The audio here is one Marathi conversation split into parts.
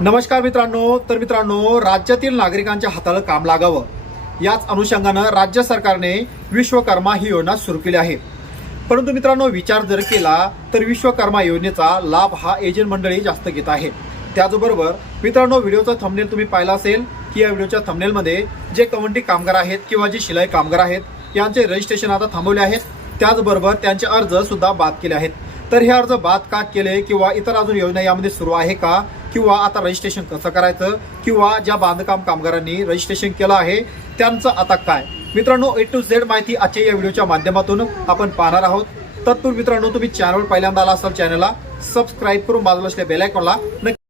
नमस्कार मित्रांनो. तर मित्रांनो राज्यातील नागरिकांच्या हाताला काम लागावं. याच अनुषंगानं राज्य सरकारने विश्वकर्मा ही योजना सुरू केली आहे. परंतु मित्रांनो विचार जर केला तर विश्वकर्मा योजनेचा लाभ हा एजंट मंडळी जास्त घेत आहे. त्याचबरोबर मित्रांनो व्हिडिओचा थंबनेल तुम्ही पाहिला असेल की या व्हिडिओच्या थंबनेलमध्ये जे कवंटी कामगार आहेत किंवा जे शिलाई कामगार आहेत यांचे रजिस्ट्रेशन आता थांबवले आहेत. त्याचबरोबर त्यांचे अर्ज सुद्धा बाद केले आहेत. तर हे अर्ज बाद का केले किंवा इतर अजून योजना यामध्ये सुरू आहे का किंवा आता रजिस्ट्रेशन कसं करायचं किंवा ज्या बांधकाम कामगारांनी रजिस्ट्रेशन केलं आहे त्यांचं आता काय? मित्रांनो ए टू झेड माहिती आजच्या या व्हिडिओच्या माध्यमातून आपण पाहणार आहोत. तत्पूर्वी मित्रांनो तुम्ही चॅनल पहिल्यांदा आला असाल चॅनलला सबस्क्राईब करून बाजूला असलेल्या बेल आयकॉनला नक्की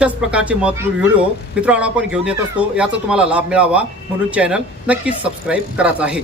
अशाच प्रकारचे महत्त्वपूर्ण व्हिडिओ मित्रांनो आपण घेऊन येत असतो. याचा तुम्हाला लाभ मिळावा म्हणून चॅनल नक्कीच सबस्क्राईब करायचं आहे.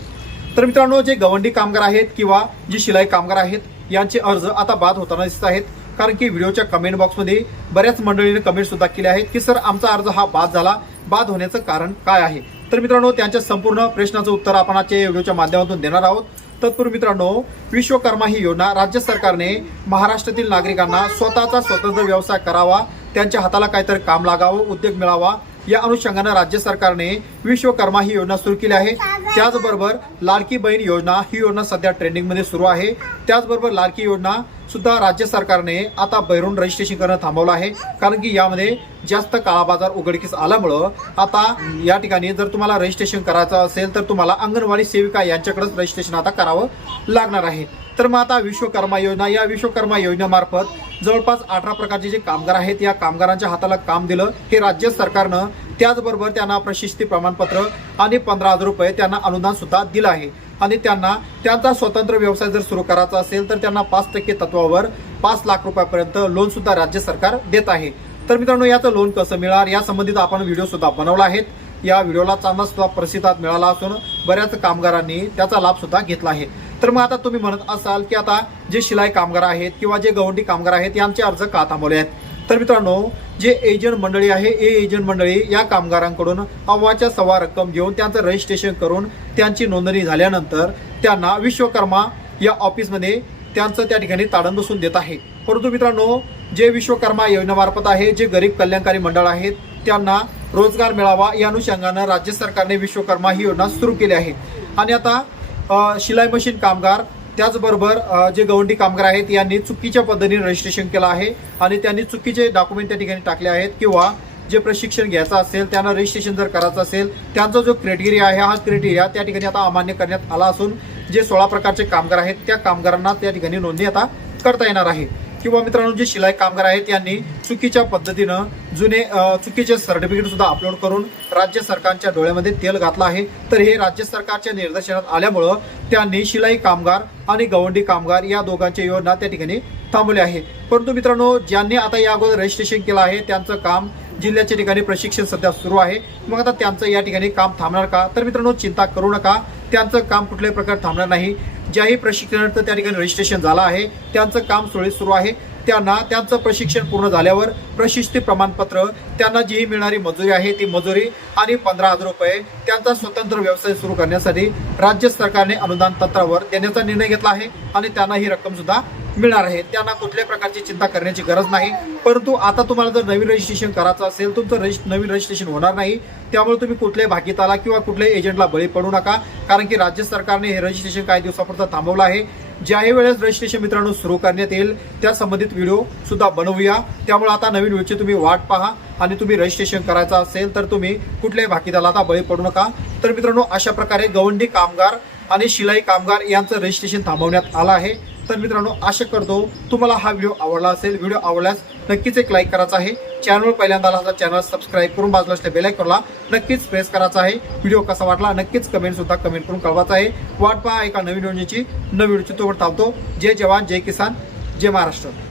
तर मित्रांनो जे गवंडी कामगार आहेत किंवा जे शिलाई कामगार आहेत यांचे अर्ज आता बाद होताना दिसत आहेत. कारण की व्हिडिओच्या कमेंट बॉक्समध्ये बऱ्याच मंडळीने कमेंट सुद्धा केले आहेत की सर आमचा अर्ज हा बाद झाला. बाद होण्याचं कारण काय आहे? तर मित्रांनो त्यांच्या संपूर्ण प्रश्नाचं उत्तर आपण आजच्या व्हिडिओच्या माध्यमातून देणार आहोत. तत्पूर्वी मित्रांनो विश्वकर्मा ही योजना राज्य सरकारने महाराष्ट्रातील नागरिकांना स्वतःचा स्वतंत्र व्यवसाय करावा त्यांच्या हाताला काहीतरी काम लागावं उद्योग मिळावा. या अनुषंगानं राज्य सरकारने विश्वकर्मा ही योजना सुरू केली आहे. त्याचबरोबर लाडकी बहीण योजना ही योजना सध्या ट्रेंडिंगमध्ये सुरू आहे. त्याचबरोबर लाडकी योजना सुद्धा राज्य सरकारने आता बैरून रजिस्ट्रेशन करणं थांबवलं आहे. कारण की यामध्ये जास्त काळाबाजार उघडकीस आल्यामुळं आता या ठिकाणी जर तुम्हाला रजिस्ट्रेशन करायचं असेल तर तुम्हाला अंगणवाडी सेविका यांच्याकडेच रजिस्ट्रेशन आता करावं लागणार आहे. तर मग आता विश्वकर्मा योजना या विश्वकर्मा योजनेमार्फत जवळपास अठरा प्रकारचे जे कामगार आहेत या कामगारांच्या हाताला काम दिलं. हे राज्य सरकारनं त्याचबरोबर त्यांना प्रशिस्ती प्रमाणपत्र आणि पंधरा हजार रुपये त्यांना अनुदान सुद्धा दिलं आहे. आणि त्यांना त्यांचा स्वतंत्र व्यवसाय जर सुरू करायचा असेल तर त्यांना पाच टक्के तत्वावर पाच लाख रुपयापर्यंत लोन सुद्धा राज्य सरकार देत आहे. तर मित्रांनो याचं लोन कसं मिळणार? या संबंधित आपण व्हिडिओ सुद्धा बनवला आहेत या व्हिडिओला चांगला सुद्धा प्रसिद्धात मिळाला असून बऱ्याच कामगारांनी त्याचा लाभ सुद्धा घेतला आहे. तर मग आता तुम्ही म्हणत असाल की आता जे शिलाई कामगार आहेत किंवा जे गवंडी कामगार आहेत यांचे अर्ज का थांबवले आहेत? तर मित्रांनो जे एजंट मंडळी आहे ए एजंट मंडळी या कामगारांकडून अव्वाच्या सव्वा रक्कम घेऊन त्यांचं रजिस्ट्रेशन करून त्यांची नोंदणी झाल्यानंतर त्यांना विश्वकर्मा या ऑफिसमध्ये त्यांचं त्या ठिकाणी ताडण बसून देत आहे. परंतु मित्रांनो जे विश्वकर्मा योजनेमार्फत आहे जे गरीब कल्याणकारी मंडळ आहेत त्यांना रोजगार मिळावा या अनुषंगानं राज्य सरकारने विश्वकर्मा ही योजना सुरू केली आहे. आणि आता शिलाई मशीन कामगार त्याचबरोबर जे गवंडी कामगार आहेत यांनी चुकीच्या पद्धतीने रजिस्ट्रेशन केलं आहे आणि त्यांनी चुकीचे डॉक्युमेंट त्या ठिकाणी टाकले आहेत किंवा जे प्रशिक्षण घ्यायचं असेल त्यांना रजिस्ट्रेशन जर करायचं असेल त्यांचा जो क्रायटेरिया आहे हा क्रायटेरिया त्या ठिकाणी आता अमान्य करण्यात आला असून जे सोळा प्रकारचे कामगार आहेत त्या कामगारांना त्या ठिकाणी नोंदणी आता करता येणार आहे. किंवा मित्रांनो जे शिलाई कामगार आहेत यांनी चुकीच्या पद्धतीनं जुने चुकीचे सर्टिफिकेट सुद्धा अपलोड करून राज्य सरकारच्या डोळ्यामध्ये तेल घातलं आहे. तर हे राज्य सरकारच्या निर्देशनात आल्यामुळं त्यांनी शिलाई कामगार आणि गवंडी कामगार या दोघांच्या योजना त्या ठिकाणी थांबवल्या आहे. परंतु मित्रांनो ज्यांनी आता या अगोदर रजिस्ट्रेशन केलं आहे त्यांचं काम जिल्ह्याच्या ठिकाणी प्रशिक्षण सध्या सुरू आहे. मग आता त्यांचं या ठिकाणी काम थांबणार का? तर मित्रांनो चिंता करू नका. त्यांचं काम कुठल्याही प्रकारे थांबणार नाही. ज्याही प्रशिक्षणार्थ त्या ठिकाणी रजिस्ट्रेशन झालं आहे त्यांचं काम सुरळीत सुरू आहे. त्यांना त्यांचं प्रशिक्षण पूर्ण झाल्यावर प्रशिस्ती प्रमाणपत्र त्यांना जी मिळणारी मजुरी आहे ती मजुरी आणि पंधरा हजार रुपये त्यांचा स्वतंत्र व्यवसाय सुरू करण्यासाठी राज्य सरकारने अनुदान तंत्रावर देण्याचा निर्णय घेतला आहे आणि त्यांना ही रक्कम सुद्धा मिळणार आहे. त्यांना कुठल्याही प्रकारची चिंता करण्याची गरज नाही. परंतु आता तुम्हाला जर नवीन रजिस्ट्रेशन करायचं असेल तुमचं रजिस्ट नवीन रजिस्ट्रेशन होणार नाही. त्यामुळे तुम्ही कुठल्याही भागीताला किंवा कुठल्याही एजंटला बळी पडू नका. कारण की राज्य सरकारने हे रजिस्ट्रेशन काही दिवसापर्यंत थांबवलं आहे. ज्याही वेळेस रजिस्ट्रेशन मित्रांनो सुरू करण्यात येईल त्या संबंधित व्हिडिओ सुद्धा बनवूया. त्यामुळे आता नवीन व्हिडिओची तुम्ही वाट पहा आणि तुम्ही रजिस्ट्रेशन करायचं असेल तर तुम्ही कुठल्याही भागीदाला आता बळी पडू नका. तर मित्रांनो अशा प्रकारे गवंडी कामगार आणि शिलाई कामगार यांचं रजिस्ट्रेशन थांबवण्यात आलं आहे. तर मित्रांनो आशा करतो तुम्हाला हा व्हिडिओ आवडला असेल. व्हिडिओ आवडल्यास नक्कीच एक लाईक करायचा आहे. चॅनल पहिल्यांदा आला चॅनल सबस्क्राईब करून बाजूला असल्या बेल नक्कीच प्रेस करायचा आहे. व्हिडिओ कसा वाटला नक्कीच कमेंट सुद्धा कमेंट करून कळवायचा आहे. वाट पहा एका नवीन योजनेची. नवीन व्हिडिओची तोवर थांबतो जय जवान जय किसान जय महाराष्ट्र.